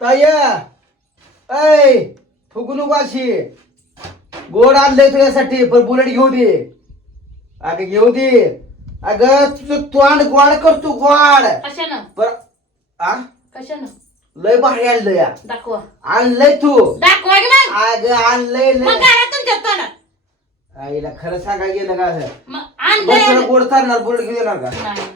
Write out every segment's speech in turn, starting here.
ताय ऐ फुगू नको अशी गोड आणलंय तुझ्यासाठी पण बुलेट घेऊ दे. अगं घेऊ दे. अगं तुझं तोंड गोड करतो गोड. कशानं? पर आ? कशानं? लय भारी आणलं या. दाखवा. आणलंय तू. दाखवा की मग अगं आणलंय मग लय काय तुमच्या तोंडात? आईला खरं सांगा गेलं का मग आणलंय गोड चालणार बुलेट घेऊ देणार का? नाही.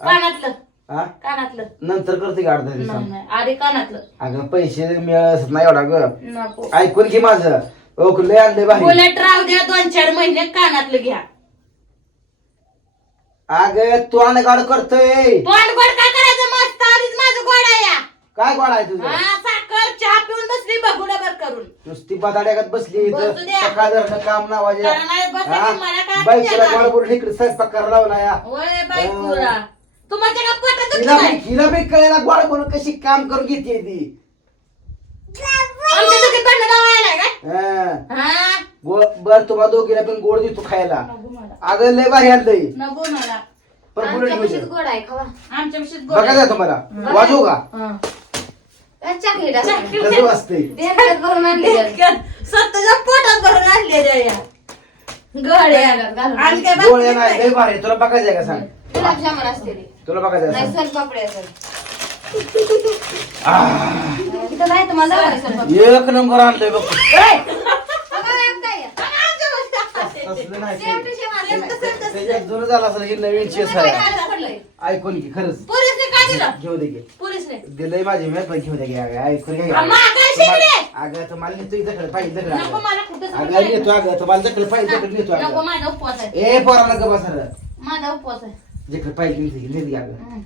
कानातलं हा कानातलं. नंतर करते का अर्धा नाही दिवसात? नाही आधी कानातलं. अगं पैसे मिळत नाही एवढा ग. नको. ऐकून घे माझं. ओक लय आणलंय भारी. बुलेट राहू द्या दोन चार महिने कानातलं घ्या. अगं तोंड गाड करतोय काय करायचं? मस्त आधीच माझं गोड या. काय गोड आहे तुझं? हा साखर चहा पिऊन बसली बघुल्यावर करून. नुसती बदाड्यागत बसली इथं. बसू द्या. सकाळ धरणं काम नाही की मला काय बोलून इकडे स्वयंपाक करायला लावला या. होय बाई पुरा. तुम्हाला का पोटात हिला बी- हिला बी कळायला गोड बोलून कशी काम करून घेते ती. आमच्या दुखी भांडण लावायला काय? हा. हा? गो- बर तुम्हाला दोघीला पण गोड देतो खायला. नको मला. अगं लय भारी आणलंय. नको मला. पण बुलेट घेऊ दे. गोड आहे खावा. आमच्या विषयीत गोड बघा आहे. जा तुम्हाला. वाजवू का? हा. कसं भरून आणली स्वतःच्या पोटात भरून आणलेल्या या. गड्या घालून. आणि काय गोळ्या नाही? लय भारी तुला बघायचंय का सांग? गुलाबजामुन असते ते तुला बघायचंय का नाही सांग सोनपापडी असेल. आह, तिथं नाही तर मला जाऊ सोनपापडी एक नंबर आणलंय बघ. तसलं नाही. ते- जुनं झालं असं हे नवीन चेस आहे. ऐकून घे खरंच. पोरीसने काय दिलं? घेऊ दे पोरीसने. दिलंय माझी मी पण घेऊ दे अगं, ऐकून घे आ, मागं शिकले. अगं तुम्हाला नेतो इथं पाहिजे इथं नको मला कुठं अगं नेतो अगं. तुम्हाला जकडे पाहिजे इकडे नेतो नको अगं माझा उपवास आहे. ए पोराला ग बसर माझा उपवास आहे. जिकडे पाहिजे नेते नेते अगं.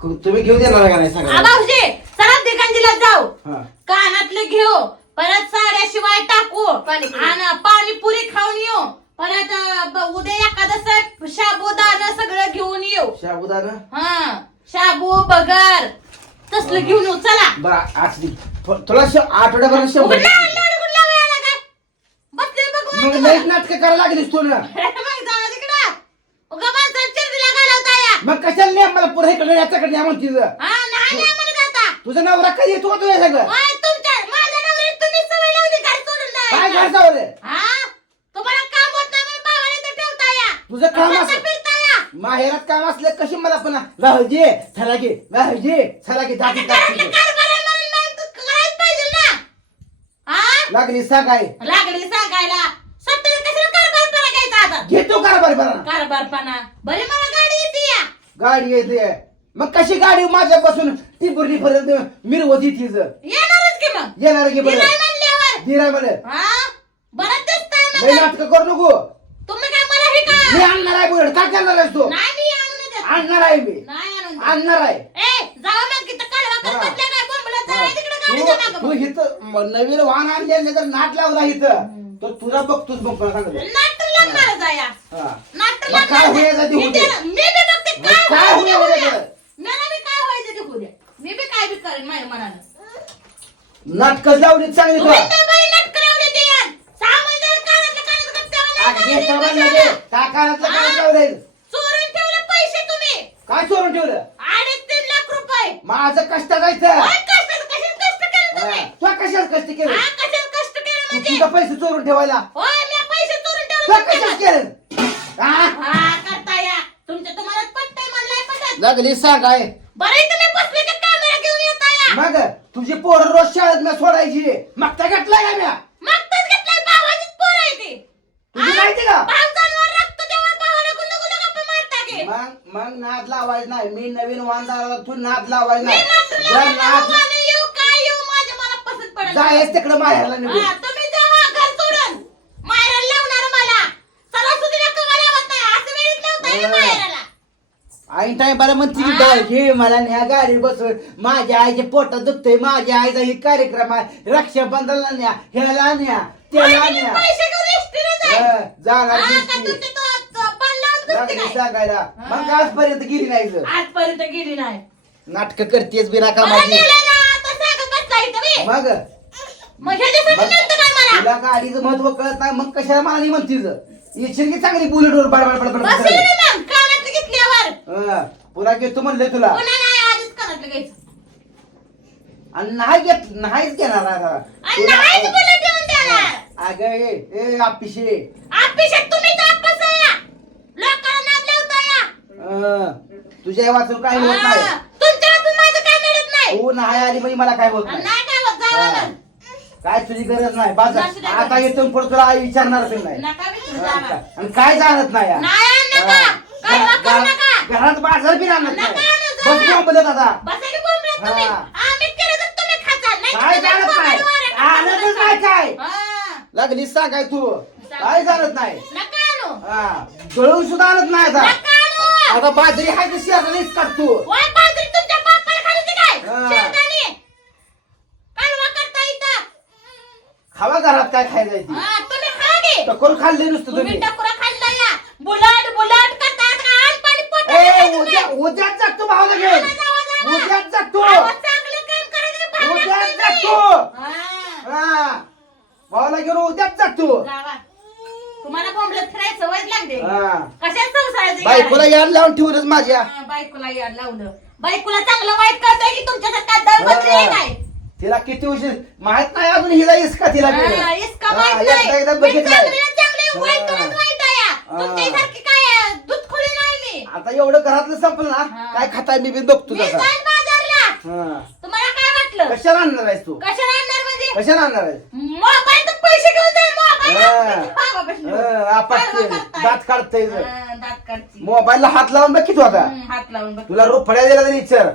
कु- तुम्ही घेऊ देणार का नाही आ, सांगा भाऊजी चला दिगंजीला जाऊ. हा. कानातले घेऊ. परत साड्याशिवाय टाकू. पाणीपुरी. आणि पाणीपुरी खाऊन येऊ. परत अ, ब- उद्या एखादं शाबूदाना सगळं घेऊन येऊ. शाबुदाना हा. शाबू बगर. तसलं घेऊन येऊ. चला. बरं आठ तुला श- आठवड्याभर शंभर काय? बसले बघू मग लईच नाटक करायला लागलीस तू ना मग जा तिकडं. उगा माणसाला चिरदिला घालवता या. मग कशाला नाही मला पुढे इकडे याच्याकडे या म्हणते तुझं हा, नाही नाही म्हणत आता. तुझं नवरा कधी येतो का तुझ्या सगळं ओय, तुमच्या माझ्या नवऱ्याला तुम्ही सवय लावली घर सोडून काय जायला. घर जाऊ रे हा? तुम्हाला काम होत नाही म्हणून भावाला इथं ठेवता या. तुझं काम असं फिरता या. माहेरात काम असलं कशी मला पण राहुजी चला घे राहुजी चला घे दादी आता घरातलं कारभार आहे म्हणून मग तू करायला पाहिजे ना. हा? लागली सांगाय लागली सांगायला स्वतःला कशाला घ्यायचा आता? घेतो कारभार बरा कारभारपणा. बरी मला. गाडी येते मग कशी गाडी माझ्यापासून ती बुरली पर्यंत मिरवती तिच येणारच की मग. येणार की बरं दिलाय म्हणल्यावर. दिराय म्हणे हा? बरं दिसतंय लई मग. नाटक करू नको तुम्ही काय मला हे का मी आणणार आहे बुलेट काय करणार आहेस तू नाही मी आणून देत. आणणार आहे मी नाही आणून देत. आणणार आहे ए मग तिथं हा. काय बोंबलत तिकडं तू मागं तू बघ. इथं म- नवीन वाहन आणले तर नाट लावला इथं तर तुला बघतोच बघ मला सांगतो जाया हा. नाट्य मग काय होईल होऊ दे. ते- मी बी बघते मग काय काय होईल ते? होऊ मला बी काय व्हायचं ते होऊ द्या. मी बी काय बी करेन माझ्या मनानं. नाटक लावली चांगली तुला तर बाई नाटकं लावली ती यार. सहा आज हे. काय हा? चोरून ठेवले पैसे तुम्ही. काय चोरून ठेवलं? अडीच तीन लाख रुपये. माझं कष्ट जायचं. काय कष्ट कशात कष्ट केलं तुम्ही? तुला कशाला कष्ट केलं? हा कशात कष्ट केलं तू म्हणजे? तुझा पैसे चोरून ठेवायला. होय. तुमच्याकडे. केलं? हा? हा करता या. तुमच्या तुम्हाला पटतंय मला नाही पटत. लागली बरं तुम्ही बसले का कॅमेरा घेऊन येता या. मग तुझी पोर रोज शाळेत मी सोडायची. मग त्या घेतलाय का म्या? मागताच घेतलाय भावाचीच पोर आहे ती. तुझी हा? माहिती का? भाव जानवर रक्त तेव्हा भावाला गुंड गुंड गप्पा मारता की. मग मग नाद लावायचं नाही. मी नवीन वांदा तू नाद लावायचं मी नाही. नाचून जर लावलं, नाद भावाने येऊ काय येऊ माझ्या मला पसंत पडत नाही. जायच तिकडे माहेरला निघून. हा, जावा घर सोडून माहेराला लावणार मला चला सुधीला कवा लावत नाही असं वेळीच लावता येईल हा. माहेराला आई टाइम बरं म्हणते हा? गाडी घे मला न्या गाडी बसून माझ्या आईच्या पोटात दुखतंय माझ्या आईचा ही कार्यक्रम आहे रक्षाबंधनला न्या ह्याला न्या त्याला आणि न्या. हा, जाणार का दिसती. लागली? सांगायला. मग आजपर्यंत गेली नाही. आजपर्यंत गेली नाही नाटक करतेस बिना मला कामाची. मग मग मला? तुला गाडीचं महत्त्व कळत नाही मग कशाला मला नाही म्हणतीस येशील की चांगली बुलेटवर बडबड बडबड बडबड मग, कानातलं घेतल्यावर. हा, पुन्हा घेतो म्हणलं तुला पुन्हा नाही, आधीच कानातलं घ्यायचं. आणि नाही घेत नाहीच घेणार आता. आणि नाहीच बुलेट येऊन देणार अगं ए ए, आपिशे तुम्ही तर लोकांना अं, तुझ्या वाचून काही होत नाही हा, तुमच्या हातून माझं काय मिळत नाही तू नाही आली म्हणजे मला काय होत आणि नाही नाही काय होत जावा हा. मग. काय तुझी गरज नाही द्या आता गरज. इथून पुढे तुला आई विचारणार पण नाही नका विचारू हा, जावा. आणि काय जाणत नाही नका. हा. काय वापरू नका. घरात बाजार बी नका आणू जावा. बस बोंबलत आता बसायला बोंबलत तुम्ही. हा. आम्हीच केलं तर तुम्ही खाता. नाही काय तर नाही बोंबायला आणतच. नाही काय हा. लागली सांगाय तू काय जाणत नाही नका आणू. हा जळून सुद्धा आणत नाही आता नका आणू. आता बाजरी हाय तशी वय बाजरी तुमच्या बापाला खाली काय हा. शेरडानी. कालवा करता इथं. खावा घरात काय खायचं ती हा, तुम्ही खा की. टकोर खाल्ले नुसतं तुम्ही तुम्ही टकुरा खाल्ला या बुलाट करतात का आण पाणी पोटात ए घालायचं उद्या. उद्याच जातो घेऊन. उद्याच जातो उद्याच. जातो हा. भावाला उद्याच जातो. तुम्हाला फिरायचं लागते हा संसाराचं बायकोला याड लावून ठेवलंच माझ्या? हा, बायकोला याड लावलं बायकोला चांगलं वाईट कळतंय की दळबद्री आहे काय तिला किती उशीर माहीत नाही अजून हिला इसका तिला हा, नाही. मी चांगलीला चांगली, हा. वाईटालाच वाईट आहे या. हा. तुमच्यासारखी काय आहे? दूध खोली नाही मी आता एवढं घरातलं संपलं ना. काय खाताय मी बी बघतो मी आता जाईन बाजारला हा. तुम्हाला काय वाटलं कशाला आणणार आहेस तू कशाला आणणार म्हणजे कशाला आणणार आहेस मोबाईल तर पैसे घेऊन जाईल मोबाईल हा. बाबापाशी. हं, आपट काय ते, करताय? दात काढतय हा, दात काढची मोबाईलला हात लावून बघ की तू आता हम्म, हात लावून बघ तुला रोपड्या दिला तरी विचार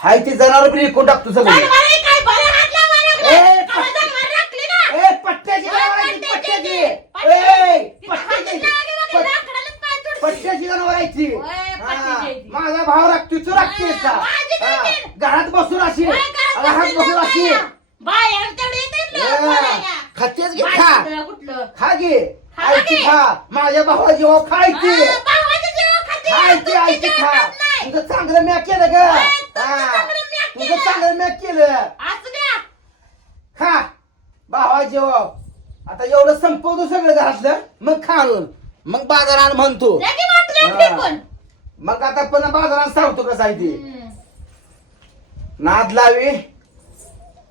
हाय ती जनावर बी विकून टाकतो सगळं जनावरं काय बरं हात लावायला ए, लागले? पट- तेव्हा जनावरं राखली ना. ए पट्ट्याची पट्ट्याची. पट्ट्याची पट्ट्याची. ए तिथं हात पट्ट्याची लावले वगैरे पट- लाकडालाच पाय तुडतील. पट्ट्याची जनावर आहे ती होय, पट्ट्याची आहे ती. माझा भाव राखतो तू राखतेस का माझी हा. घरात बसून अशी होय, घरात घरात बसून बसून अशी. बाया तेवढे येतात ना बोलायला. खातेच घे खा कुठलं, कुठलं. खा घे खा घे. खा माझ्या भावा जेव्हा खायची हा, भावाच्या जीवावर खाते, खायची तुमच्या आयती जीवावर खा खात नाही. तुझं चांगलं मॅक केलं ग होय, तुमचं हा. चांगलं मॅक तुझं केलं. चांगलं मॅक केलं असू द्या. खा भावा जेव्हा आता एवढं संपवतो सगळं घरातलं मग खा आणून मग बाजारात म्हणतो हा. मग आता पण बाजारात सांगतो कसं आहे ते हम्म. नाद लावी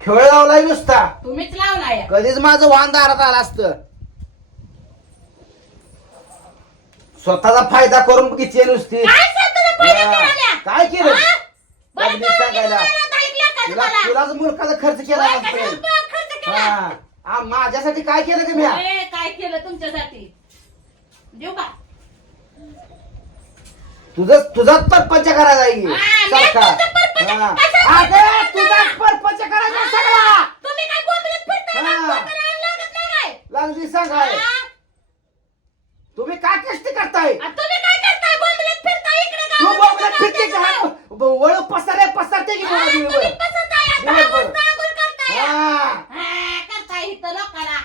खेळ लावलाय नुसता तुम्हीच लावलाय कधीच माझं वाहन दारात आलं असतं स्वतःचा फायदा करून किती नुसती काय स्वतःला फायदा हा. मिळाल्या? काय केलं? हा? बरं की का तुला तुम्हाला? तुलाच मुलकाचा खर्च केला होय, आजपर्यंत. कशाला खर्च केला? हा. आ, माझ्यासाठी काय केलं का मी होय, काय केलं तुमच्यासाठी देऊ का तुझं तुझाच परपंच करायचा आहे की. हा, मी सारखा. तुझं परपंच- हा. अगं, तुझाच करायचा? परपंच करायचा सगळा तुम्ही काय बोंबलत फिरताय हा. आण लागत नाही काय? लागली सांगाय हा? तुम्ही काय कष्ट करताय आ, तुम्ही काय करताय बोंबलत फिरताय इकडे तू गावात, तिकडे फिरते गावात, का वळ पसारे पसरते की हा, तुम्ही आता दिवसभर. आंघोळ आंघोळ करताय. हा. हा, करताय इथं लोकाला.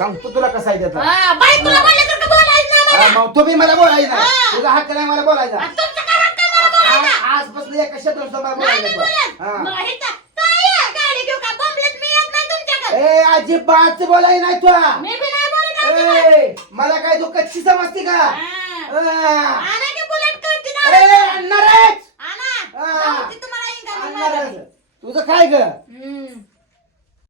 सांगतो तुला कसं आहे त्याचा हा, बायकोला बोलल्यासारखं बोलायचं नाही हा, मला. मग तुम्ही मला बोलायचं. हा. तुझा हक्क नाही मला बोलायचा आ, तुमच्या घरात काय मला बोलायचं? आ- आजपासून एका शब्दावर मला नाही मी बोलायचं बोलत. हा. मग इथं काय आहे? गाडी घेऊ का? बोंबलत मी येत नाही तुमच्याकडे. ए अजिबात बोलाय नाही तुला मी बी नाही बोलत अजिबात. ए मला काय तू कच्ची समजते का हा. आ. आणा की बुलेट कळती ए, दारात. आणणारच आणा. हा. जाऊ ती तुम्हाला इंगा मी आणणारच मारायला. तुझं काय ग हम्म.